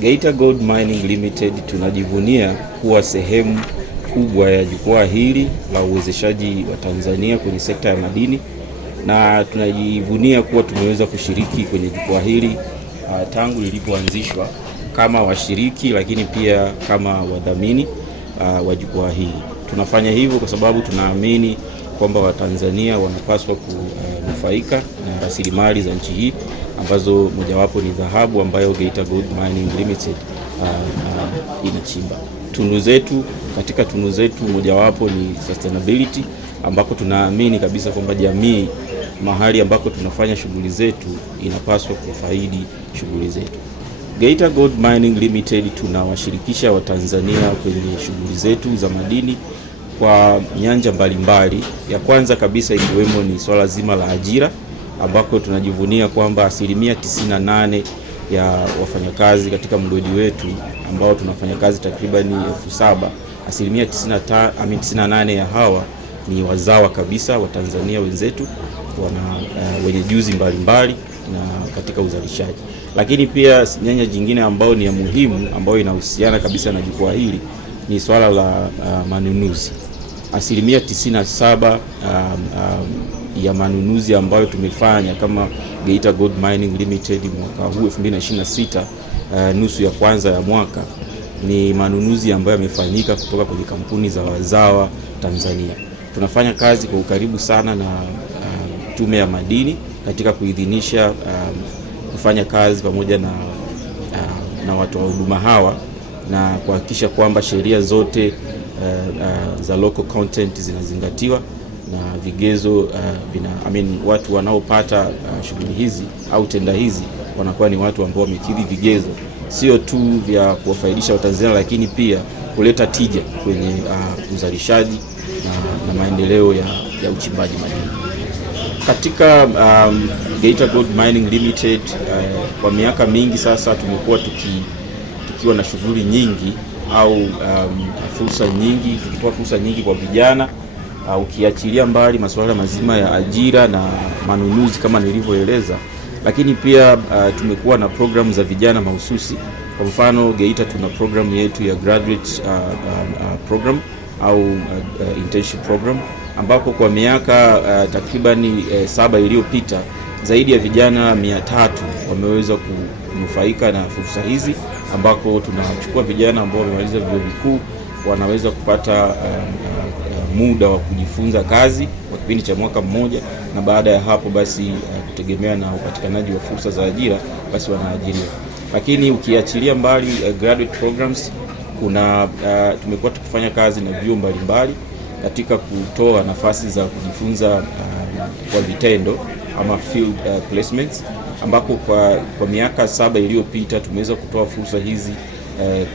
Geita Gold Mining Limited tunajivunia kuwa sehemu kubwa ya jukwaa hili la uwezeshaji wa Tanzania kwenye sekta ya madini, na tunajivunia kuwa tumeweza kushiriki kwenye jukwaa hili tangu lilipoanzishwa kama washiriki, lakini pia kama wadhamini wa jukwaa hili. Tunafanya hivyo kwa sababu tunaamini kwamba Watanzania wanapaswa kunufaika na rasilimali za nchi hii ambazo mojawapo ni dhahabu ambayo Geita Gold Mining Limited inachimba. Katika tunu zetu mojawapo ni sustainability, ambako tunaamini kabisa kwamba jamii mahali ambako tunafanya shughuli zetu inapaswa kufaidi shughuli zetu. Geita Gold Mining Limited tunawashirikisha Watanzania kwenye shughuli zetu za madini kwa nyanja mbalimbali. Ya kwanza kabisa ikiwemo ni swala zima la ajira, ambako tunajivunia kwamba 98% ya wafanyakazi katika mgodi wetu ambao tunafanya kazi takribani 7,000, 98% ya hawa ni wazawa kabisa wa Tanzania wenzetu, wenye juzi mbalimbali na katika uzalishaji. Lakini pia nyanja jingine ambayo ni ya muhimu ambayo inahusiana kabisa na jukwaa hili ni swala la manunuzi. 97% ya manunuzi ambayo tumefanya kama Geita Gold Mining Limited mwaka huu 2026, nusu ya kwanza ya mwaka, ni manunuzi ambayo yamefanyika kutoka kwenye kampuni za wazawa Tanzania. Tunafanya kazi kwa ukaribu sana na Tume ya Madini katika kuidhinisha kufanya kazi pamoja na watu wa huduma hawa na kuhakikisha kwamba sheria zote za local content zinazingatiwa na vigezo watu wanaopata shughuli hizi au tenda hizi wanakuwa ni watu ambao wamekidhi vigezo, sio tu vya kuwafaidisha Watanzania, lakini pia kuleta tija kwenye uzalishaji na maendeleo ya uchimbaji madini. Katika Geita Gold Mining Limited kwa miaka mingi sasa tumekuwa tukiwa na shughuli nyingi au fursa nyingi, tukitoa fursa nyingi kwa vijana, ukiachilia mbali masuala mazima ya ajira na manunuzi kama nilivyoeleza, lakini pia tumekuwa na programu za vijana mahususi. Kwa mfano Geita tuna programu yetu ya graduate program au internship program, ambako kwa miaka takribani 7 iliyopita zaidi ya vijana 300 wameweza kunufaika na fursa hizi, ambako tunachukua vijana ambao wamemaliza vyuo vikuu, wanaweza kupata muda wa kujifunza kazi kwa kipindi cha mwaka mmoja, na baada ya hapo basi kutegemea na upatikanaji wa fursa za ajira basi wanaajiriwa. Lakini ukiachilia mbali graduate programs, tumekuwa tukifanya kazi na vyuo mbalimbali katika kutoa nafasi za kujifunza kwa vitendo ama field placements, ambako kwa miaka 7 iliyopita tumeweza kutoa fursa hizi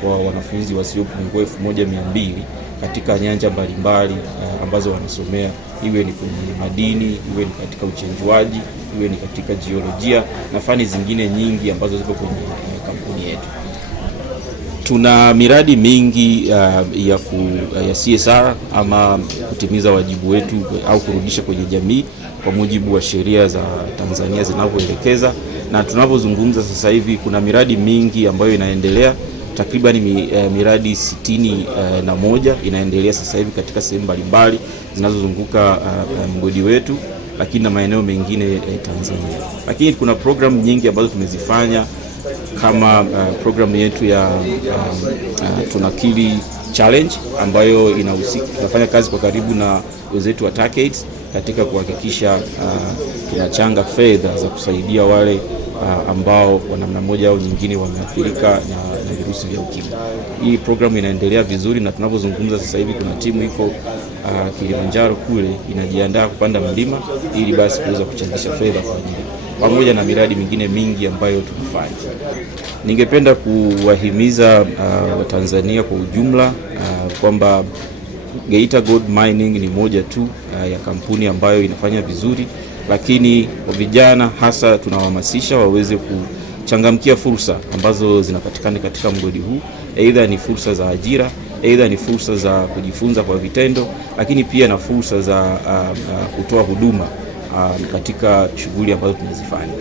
kwa wanafunzi wasiopungua 1200 katika nyanja mbalimbali ambazo wanasomea, iwe ni kwenye madini, iwe ni katika uchenjuaji, iwe ni katika jiolojia na fani zingine nyingi ambazo ziko kwenye kampuni yetu. Tuna miradi mingi ya CSR ama kutimiza wajibu wetu au kurudisha kwenye jamii kwa mujibu wa sheria za Tanzania zinavyoelekeza, na tunavyozungumza sasa hivi kuna miradi mingi ambayo inaendelea, takriban miradi 61 inaendelea sasa hivi katika sehemu mbalimbali zinazozunguka mgodi wetu, lakini na maeneo mengine Tanzania. Lakini kuna programu nyingi ambazo tumezifanya kama programu yetu ya Tunakili Challenge ambayo tunafanya kazi kwa karibu na wenzetu wa TACAIDS katika kuhakikisha tunachanga fedha za kusaidia wale ambao kwa namna moja au nyingine wameathirika na virusi vya ukimwi. Hii programu inaendelea vizuri, na tunapozungumza sasa hivi kuna timu iko Kilimanjaro kule inajiandaa kupanda mlima ili basi kuweza kuchangisha fedha kwa ajili, pamoja na miradi mingine mingi ambayo tunafanya. Ningependa kuwahimiza Watanzania kwa ujumla kwamba Geita Gold Mining ni moja tu ya kampuni ambayo inafanya vizuri, lakini kwa vijana hasa tunawahamasisha waweze kuchangamkia fursa ambazo zinapatikana katika mgodi huu, aidha ni fursa za ajira, aidha ni fursa za kujifunza kwa vitendo, lakini pia na fursa za kutoa huduma katika shughuli ambazo tunazifanya.